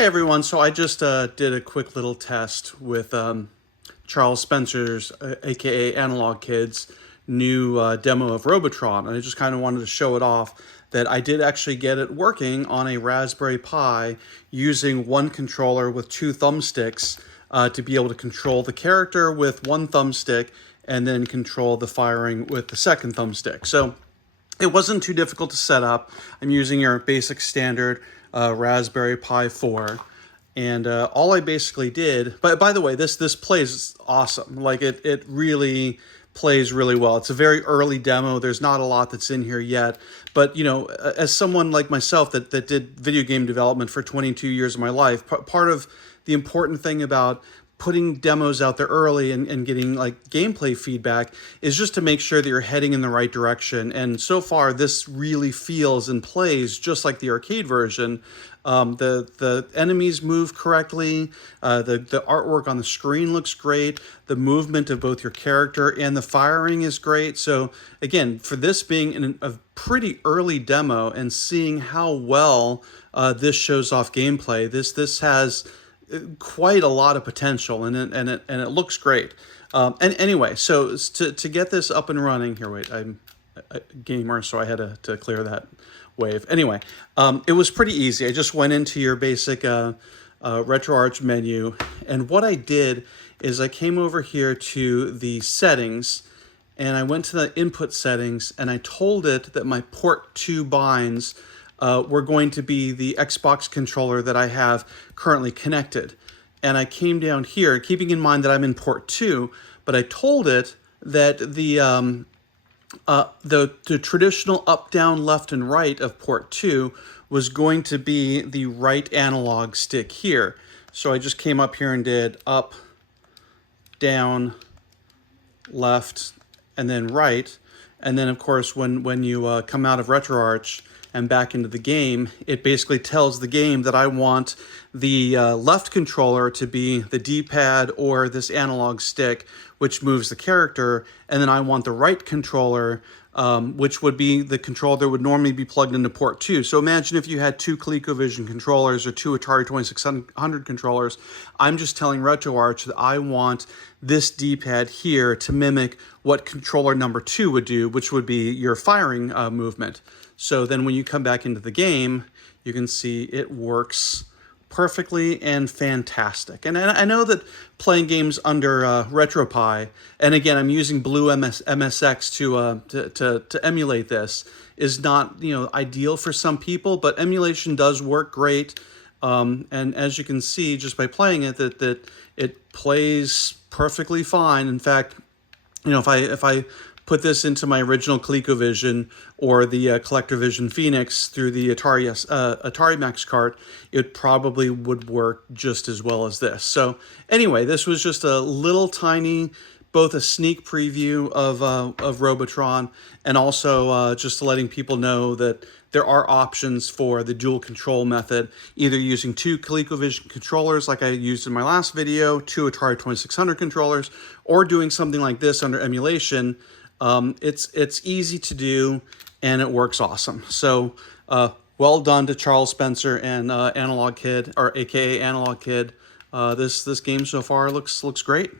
Hey everyone, so I just did a quick little test with Charles Spencer's, aka AnalogKid's, new demo of Robotron, and I just kind of wanted to show it off that I did actually get it working on a Raspberry Pi using one controller with two thumbsticks to be able to control the character with one thumbstick and then control the firing with the second thumbstick. So it wasn't too difficult to set up. I'm using your basic standard Raspberry Pi 4. And all I basically did, but by the way, this plays awesome. Like it really plays really well. It's a very early demo. There's not a lot that's in here yet. But, you know, as someone like myself that did video game development for 22 years of my life, part of the important thing about putting demos out there early and getting like gameplay feedback is just to make sure that you're heading in the right direction. And so far, this really feels and plays just like the arcade version. The enemies move correctly. The artwork on the screen looks great. The movement of both your character and the firing is great. So again, for this being a pretty early demo and seeing how well this shows off gameplay, this has quite a lot of potential, and it looks great. And anyway, so to get this up and running here, wait, I'm a gamer, so I had to clear that wave. Anyway, it was pretty easy. I just went into your basic RetroArch menu, and what I did is I came over here to the settings, and I went to the input settings, and I told it that my port 2 binds were going to be the Xbox controller that I have currently connected. And I came down here, keeping in mind that I'm in port 2, but I told it that the traditional up, down, left, and right of port 2 was going to be the right analog stick here. So I just came up here and did up, down, left, and then right. And then, of course, when you come out of RetroArch and back into the game, it basically tells the game that I want the left controller to be the D-pad or this analog stick, which moves the character, and then I want the right controller, which would be the controller that would normally be plugged into port 2. So imagine if you had two ColecoVision controllers or two Atari 2600 controllers. I'm just telling RetroArch that I want this D-pad here to mimic what controller number 2 would do, which would be your firing movement. So then when you come back into the game, you can see it works perfectly and fantastic. And I know that playing games under RetroPie, and again, I'm using Blue MSX to emulate this, is not, you know, ideal for some people, but emulation does work great. And as you can see just by playing it, that it plays perfectly fine. In fact, you know, if I put this into my original ColecoVision or the CollectorVision Phoenix through the Atari Max cart, it probably would work just as well as this. So anyway, this was just a little tiny, both a sneak preview of Robotron, and also just letting people know that there are options for the dual control method, either using two ColecoVision controllers like I used in my last video, two Atari 2600 controllers, or doing something like this under emulation. It's easy to do, and it works awesome. So well done to Charles Spencer and AnalogKid, or aka AnalogKid. This game so far looks great.